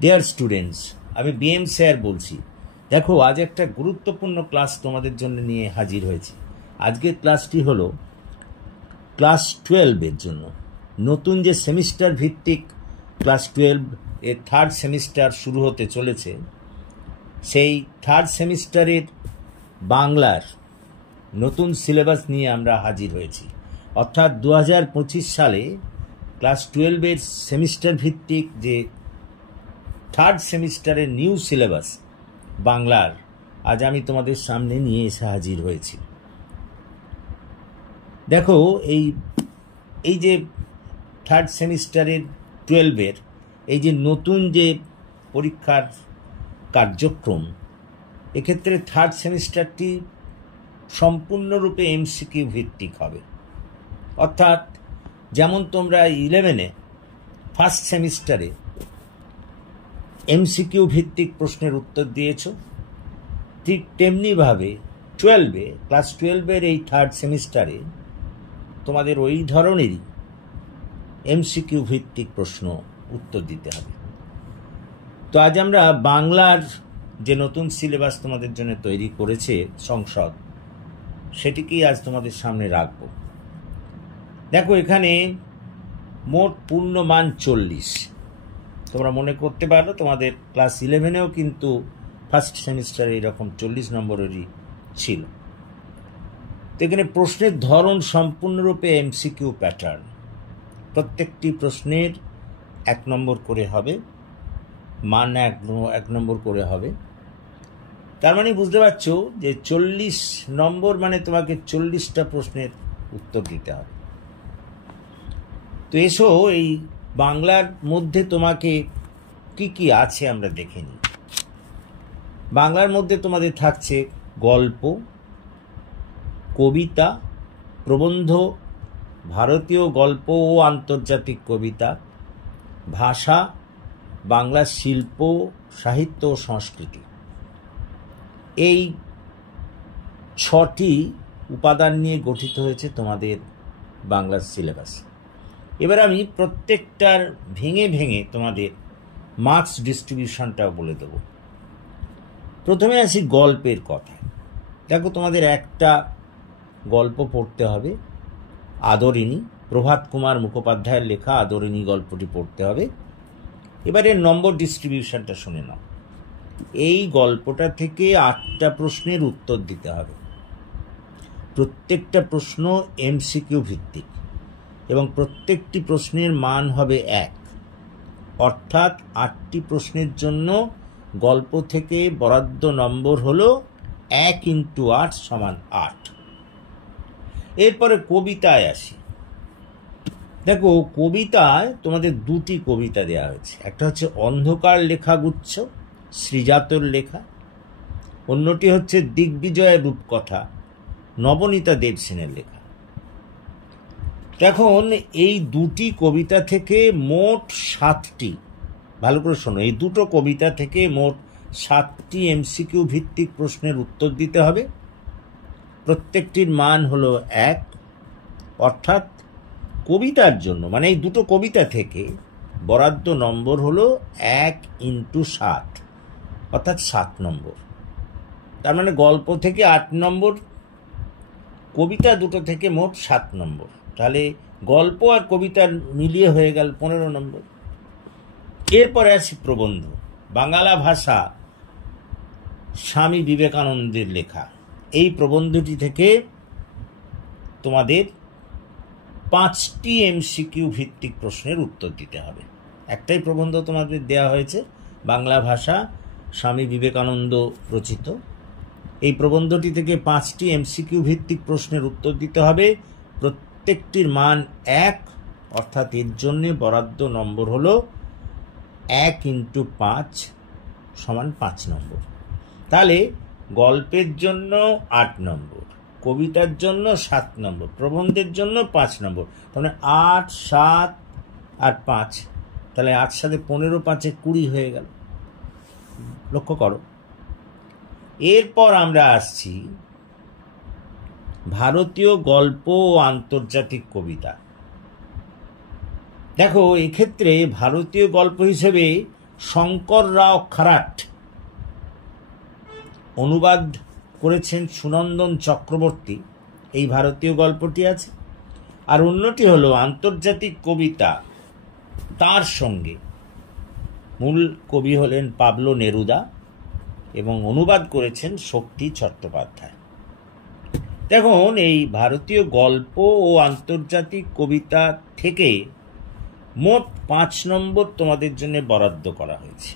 Dear students, আমি BM sir বলছি। দেখো, আজ একটা গুরুত্বপূর্ণ ক্লাস তোমাদের জন্য নিয়ে হাজির হয়েছি। আজকের ক্লাসটি হলো ক্লাস 12-এর জন্য। নতুন যে সেমিস্টার ভিত্তিক ক্লাস 12 এর থার্ড সেমিস্টার শুরু হতে চলেছে, সেই থার্ড সেমিস্টারের বাংলার নতুন সিলেবাস নিয়ে আমরা হাজির হয়েছি। অর্থাৎ 2025 সালে ক্লাস 12-এর সেমিস্টার ভিত্তিক যে থার্ড সেমিস্টারের নিউ সিলেবাস বাংলার আজ আমি তোমাদের সামনে নিয়ে এসে হাজির হয়েছি। দেখো, এই যে থার্ড সেমিস্টারের 12-এর এই যে নতুন যে পরীক্ষার কার্যক্রম, এক্ষেত্রে থার্ড সেমিস্টারটি সম্পূর্ণরূপে এমসিকিউ ভিত্তিক হবে। অর্থাৎ যেমন তোমরা 11-এ ফার্স্ট সেমিস্টারে এমসিকিউ ভিত্তিক প্রশ্নের উত্তর দিয়েছ, ঠিক তেমনিভাবে 12-এ ক্লাস 12-এর এই থার্ড সেমিস্টারে তোমাদের ওই ধরনেরই এমসিকিউ ভিত্তিক প্রশ্ন উত্তর দিতে হবে। তো আজ আমরা বাংলার যে নতুন সিলেবাস তোমাদের জন্য তৈরি করেছে সংসদ, সেটিকেই আজ তোমাদের সামনে রাখব। দেখো, এখানে মোট পূর্ণমান 40। তোমরা মনে করতে পারো তোমাদের ক্লাস 11-এও কিন্তু ফার্স্ট সেমিস্টারে এরকম 40 নম্বরেরই ছিল। তো এখানে প্রশ্নের ধরন সম্পূর্ণরূপে এমসিকিউ প্যাটার্ন। প্রত্যেকটি প্রশ্নের 1 নম্বর করে হবে, মান 1 নম্বর করে হবে। তার মানে বুঝতে পারছো যে 40 নম্বর মানে তোমাকে 40টা প্রশ্নের উত্তর দিতে হবে। তো এসো, এই বাংলার মধ্যে তোমাকে কি কি আছে আমরা দেখে নিই। বাংলার মধ্যে তোমাদের থাকছে গল্প, কবিতা, প্রবন্ধ, ভারতীয় গল্প ও আন্তর্জাতিক কবিতা, ভাষা, বাংলা শিল্প, সাহিত্য ও সংস্কৃতি। এই 6টি উপাদান নিয়ে গঠিত হয়েছে তোমাদের বাংলার সিলেবাস। এবার আমি প্রত্যেকটার ভেঙে ভেঙে তোমাদের মার্কস ডিস্ট্রিবিউশনটাও বলে দেব। প্রথমে আসি গল্পের কথা। দেখো, তোমাদের একটা গল্প পড়তে হবে, আদরিণী, প্রভাত কুমার মুখোপাধ্যায়ের লেখা আদরিণী গল্পটি পড়তে হবে। এবার এর নম্বর ডিস্ট্রিবিউশনটা শুনে নাও। এই গল্পটা থেকে 8টা প্রশ্নের উত্তর দিতে হবে। প্রত্যেকটা প্রশ্ন এমসিকিউ ভিত্তিক এবং প্রত্যেকটি প্রশ্নের মান হবে 1। অর্থাৎ 8টি প্রশ্নের জন্য গল্প থেকে বরাদ্দ নম্বর হলো 1 × 8 = 8। এরপরে কবিতায় আসি। দেখো, কবিতায় তোমাদের 2টি কবিতা দেওয়া হয়েছে। একটা হচ্ছে অন্ধকার লেখাগুচ্ছ, শ্রীজাতর লেখা। অন্যটি হচ্ছে দিগ্বিজয়ের রূপকথা, নবনীতা দেবসেনের লেখা। এখন এই 2টি কবিতা থেকে মোট 7টি, ভালো করে শোনো, এই 2টো কবিতা থেকে মোট 7টি এমসিকিউ ভিত্তিক প্রশ্নের উত্তর দিতে হবে। প্রত্যেকটির মান হলো 1। অর্থাৎ কবিতার জন্য, মানে এই 2টো কবিতা থেকে বরাদ্দ নম্বর হলো 1 × 7, অর্থাৎ 7 নম্বর। তার মানে গল্প থেকে 8 নম্বর, কবিতা 2টো থেকে মোট 7 নম্বর। তাহলে গল্প আর কবিতা মিলিয়ে হয়ে গেল 15 নম্বর। এরপরে আসি প্রবন্ধ। বাংলা ভাষা, স্বামী বিবেকানন্দের লেখা। এই প্রবন্ধটি থেকে তোমাদের 5টি এমসিকিউ ভিত্তিক প্রশ্নের উত্তর দিতে হবে। একটাই প্রবন্ধ তোমাদের দেওয়া হয়েছে, বাংলা ভাষা, স্বামী বিবেকানন্দ রচিত। এই প্রবন্ধটি থেকে 5টি এমসিকিউ ভিত্তিক প্রশ্নের উত্তর দিতে হবে। প্রত্যেকটির মান 1। অর্থাৎ এর জন্য বরাদ্দ নম্বর হলো 1 × 5 = 5 নম্বর। তাহলে গল্পের জন্য 8 নম্বর, কবিতার জন্য 7 নম্বর, প্রবন্ধের জন্য 5 নম্বর। তাহলে 8, 7 আর 5, তাহলে 8 × 7 = 15, 5 × 20 হয়ে গেল। লক্ষ্য করো। এরপর আমরা আসছি ভারতীয় গল্প ও আন্তর্জাতিক কবিতা। দেখো, এক্ষেত্রে ভারতীয় গল্প হিসেবে শঙ্কর রাও খারাট, অনুবাদ করেছেন সুনন্দন চক্রবর্তী, এই ভারতীয় গল্পটি আছে। আর অন্যটি হলো আন্তর্জাতিক কবিতা, তার সঙ্গে মূল কবি হলেন পাবলো নেরুদা এবং অনুবাদ করেছেন শক্তি চট্টোপাধ্যায়। দেখুন, এই ভারতীয় গল্প ও আন্তর্জাতিক কবিতা থেকে মোট 5 নম্বর তোমাদের জন্য বরাদ্দ করা হয়েছে।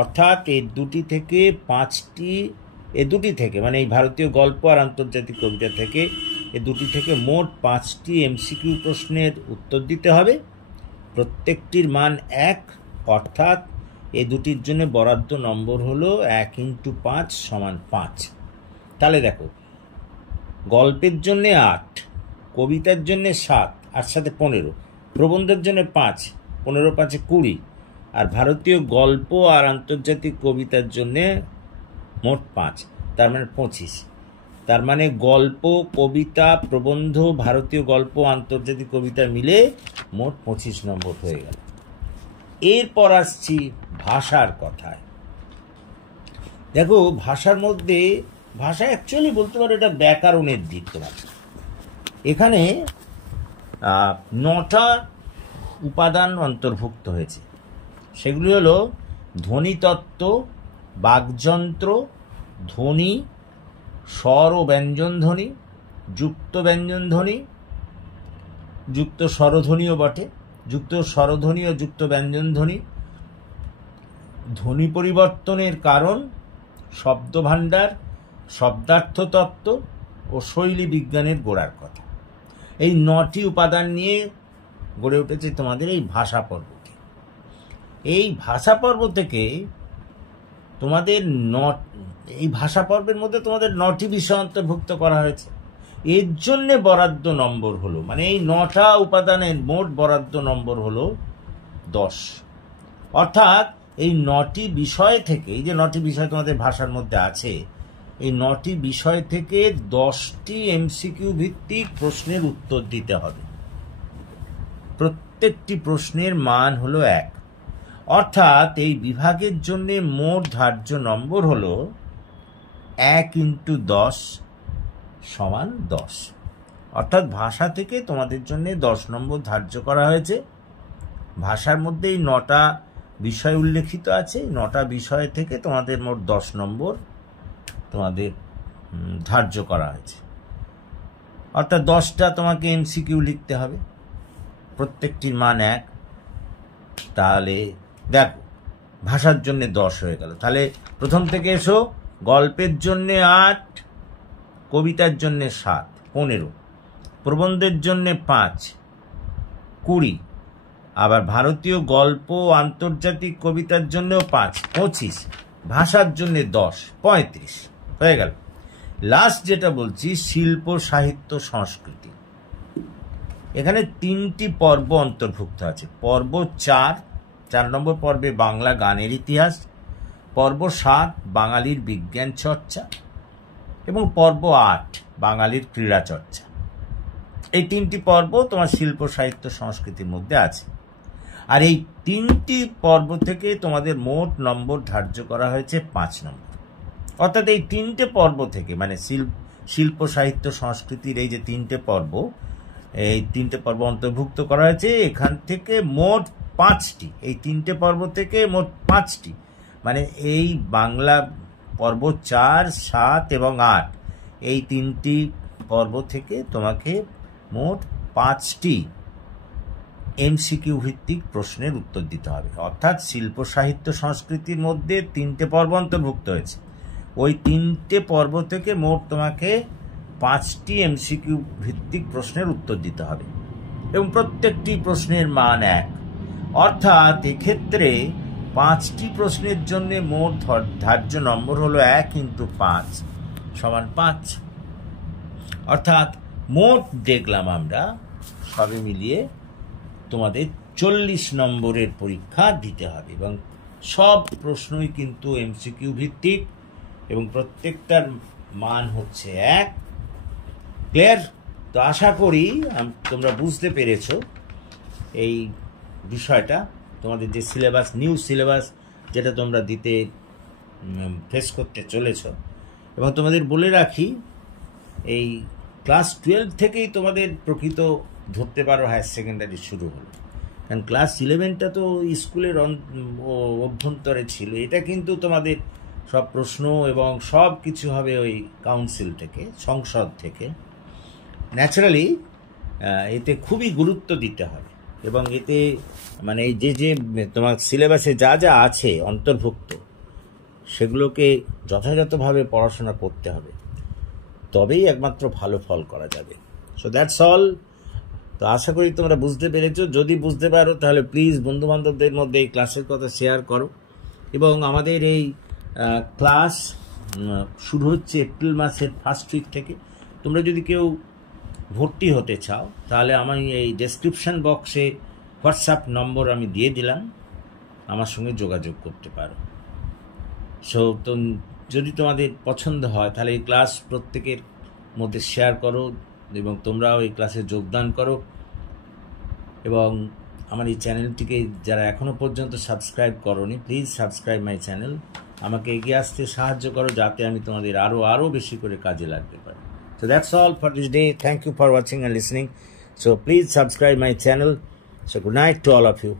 অর্থাৎ এই দুটি থেকে মানে এই ভারতীয় গল্প আর আন্তর্জাতিক কবিতা থেকে এই দুটি থেকে মোট 5টি এমসিকিউ প্রশ্নের উত্তর দিতে হবে। প্রত্যেকটির মান 1, অর্থাৎ এই দুটির জন্য বরাদ্দ নম্বর হলো 1 × 5 = 5। তাহলে দেখো, গল্পের জন্যে 8, কবিতার জন্যে 7, 8 × 7 = 15, প্রবন্ধের জন্য 5, 15 × 5 = 20, আর ভারতীয় গল্প আর আন্তর্জাতিক কবিতার জন্যে মোট 5, তার মানে 25। তার মানে গল্প, কবিতা, প্রবন্ধ, ভারতীয় গল্প, আন্তর্জাতিক কবিতা মিলে মোট 25 নম্বর হয়ে গেল। এরপর আসছি ভাষার কথায়। দেখো, ভাষার মধ্যে, ভাষা অ্যাকচুয়ালি বলতে পারো এটা ব্যাকরণের দিক। তোমার এখানে 9টা উপাদান অন্তর্ভুক্ত হয়েছে। সেগুলি হলো ধ্বনিতত্ত্ব, বাকযন্ত্র, ধ্বনি, স্বর ও ব্যঞ্জন ধ্বনি, যুক্ত ব্যঞ্জন ধ্বনি, যুক্ত স্বরধ্বনিও বটে, যুক্ত স্বরধ্বনি ও যুক্ত ব্যঞ্জন ধ্বনি, ধ্বনি পরিবর্তনের কারণ, শব্দভাণ্ডার, শব্দার্থ তত্ত্ব ও শৈলী বিজ্ঞানের গোড়ার কথা। এই 9টি উপাদান নিয়ে গড়ে উঠেছে তোমাদের এই ভাষা পর্বটি। এই ভাষা পর্ব থেকে তোমাদের এই ভাষা পর্বের মধ্যে তোমাদের 9টি বিষয় অন্তর্ভুক্ত করা হয়েছে। এর জন্যে বরাদ্দ নম্বর হলো, মানে এই 9টা উপাদানের মোট বরাদ্দ নম্বর হলো 10। অর্থাৎ এই 9টি বিষয় থেকে, এই যে 9টি বিষয় তোমাদের ভাষার মধ্যে আছে, এই 9টি বিষয় থেকে 10টি এমসিকিউ ভিত্তিক প্রশ্নের উত্তর দিতে হবে। প্রত্যেকটি প্রশ্নের মান হলো 1। অর্থাৎ এই বিভাগের জন্য মোট ধার্য নম্বর হলো 1 × 10 = 10। অর্থাৎ ভাষা থেকে তোমাদের জন্য 10 নম্বর ধার্য করা হয়েছে। ভাষার মধ্যে এই 9টা বিষয় উল্লেখিত আছে। 9টা বিষয় থেকে তোমাদের মোট 10 নম্বর তোমাদের ধার্য করা হয়েছে। অর্থাৎ 10টা তোমাকে এমসিকিউ লিখতে হবে, প্রত্যেকটির মান 1। তাহলে দেখো, ভাষার জন্য 10 হয়ে গেল। তাহলে প্রথম থেকে এসো, গল্পের জন্য 8, কবিতার জন্য 7, 15, প্রবন্ধের জন্য 5, 20, আবার ভারতীয় গল্প, আন্তর্জাতিক কবিতার জন্যও 5, 25, ভাষার জন্য 10, 35 হয়ে গেল। লাস্ট যেটা বলছি, শিল্প, সাহিত্য, সংস্কৃতি। এখানে 3টি পর্ব অন্তর্ভুক্ত আছে। পর্ব 4 নম্বর পর্বে বাংলা গানের ইতিহাস, পর্ব 7 বাঙালির বিজ্ঞান চর্চা এবং পর্ব 8 বাঙালির ক্রীড়া চর্চা। এই 3টি পর্ব তোমার শিল্প, সাহিত্য, সংস্কৃতির মধ্যে আছে। আর এই 3টি পর্ব থেকে তোমাদের মোট নম্বর ধার্য করা হয়েছে 5 নম্বর। অর্থাৎ এই 3টে পর্ব থেকে, মানে শিল্প, সাহিত্য, সংস্কৃতির এই যে 3টে পর্ব, এই 3টে পর্ব অন্তর্ভুক্ত করা হয়েছে। এখান থেকে মোট 5টি, এই 3টে পর্ব থেকে মোট 5টি, মানে এই বাংলা পর্ব 4, 7 এবং 8, এই 3টি পর্ব থেকে তোমাকে মোট 5টি এমসিকিউ ভিত্তিক প্রশ্নের উত্তর দিতে হবে। অর্থাৎ শিল্প, সাহিত্য, সংস্কৃতির মধ্যে 3টে পর্ব অন্তর্ভুক্ত হয়েছে। ওই 3টে পর্ব থেকে মোট তোমাকে 5টি এমসিকিউ ভিত্তিক প্রশ্নের উত্তর দিতে হবে এবং প্রত্যেকটি প্রশ্নের মান 1। অর্থাৎ এক্ষেত্রে 5টি প্রশ্নের জন্য মোট ধার্য নম্বর হলো 1 × 5 = 5। অর্থাৎ মোট দেখলাম আমরা সবে মিলিয়ে তোমাদের 40 নম্বরের পরীক্ষা দিতে হবে এবং সব প্রশ্নই কিন্তু এমসিকিউ ভিত্তিক এবং প্রত্যেকটার মান হচ্ছে 1। ক্লিয়ার? তো আশা করি তোমরা বুঝতে পেরেছো এই বিষয়টা। তোমাদের যে সিলেবাস, নিউ সিলেবাস যেটা তোমরা দিতে ফেস করতে চলেছ। এবং তোমাদের বলে রাখি, এই ক্লাস 12 থেকেই তোমাদের প্রকৃত ধরতে পারো হায়ার সেকেন্ডারি শুরু হলো। কারণ ক্লাস 11টা তো স্কুলের অভ্যন্তরে ছিল, এটা কিন্তু তোমাদের সব প্রশ্ন এবং সব কিছু হবে ওই কাউন্সিল থেকে, সংসদ থেকে। ন্যাচারালি এতে খুবই গুরুত্ব দিতে হবে এবং এতে মানে এই যে তোমার সিলেবাসে যা যা আছে অন্তর্ভুক্ত সেগুলোকে যথাযথভাবে পড়াশোনা করতে হবে, তবেই একমাত্র ভালো ফল করা যাবে। So that's all. তো আশা করি তোমরা বুঝতে পেরেছো। যদি বুঝতে পারো তাহলে প্লিজ বন্ধুবান্ধবদের মধ্যে এই ক্লাসের কথা শেয়ার করো। এবং আমাদের এই ক্লাস শুরু হচ্ছে এপ্রিল মাসের ফার্স্ট উইক থেকে। তোমরা যদি কেউ ভর্তি হতে চাও তাহলে আমি এই ডেসক্রিপশান বক্সে হোয়াটসঅ্যাপ নম্বর আমি দিয়ে দিলাম, আমার সঙ্গে যোগাযোগ করতে পারো। সো তো যদি তোমাদের পছন্দ হয় তাহলে এই ক্লাস প্রত্যেকের মধ্যে শেয়ার করো এবং তোমরাও এই ক্লাসে যোগদান করো। এবং আমার এই চ্যানেলটিকে যারা এখনও পর্যন্ত সাবস্ক্রাইব করোনি, প্লিজ সাবস্ক্রাইব মাই চ্যানেল। আমাকে এগিয়ে আসতে সাহায্য করো যাতে আমি তোমাদের আরও বেশি করে কাজে লাগতে পারি। So that's all for this day. Thank you for watching and listening. So please subscribe my channel. So good night to all of you.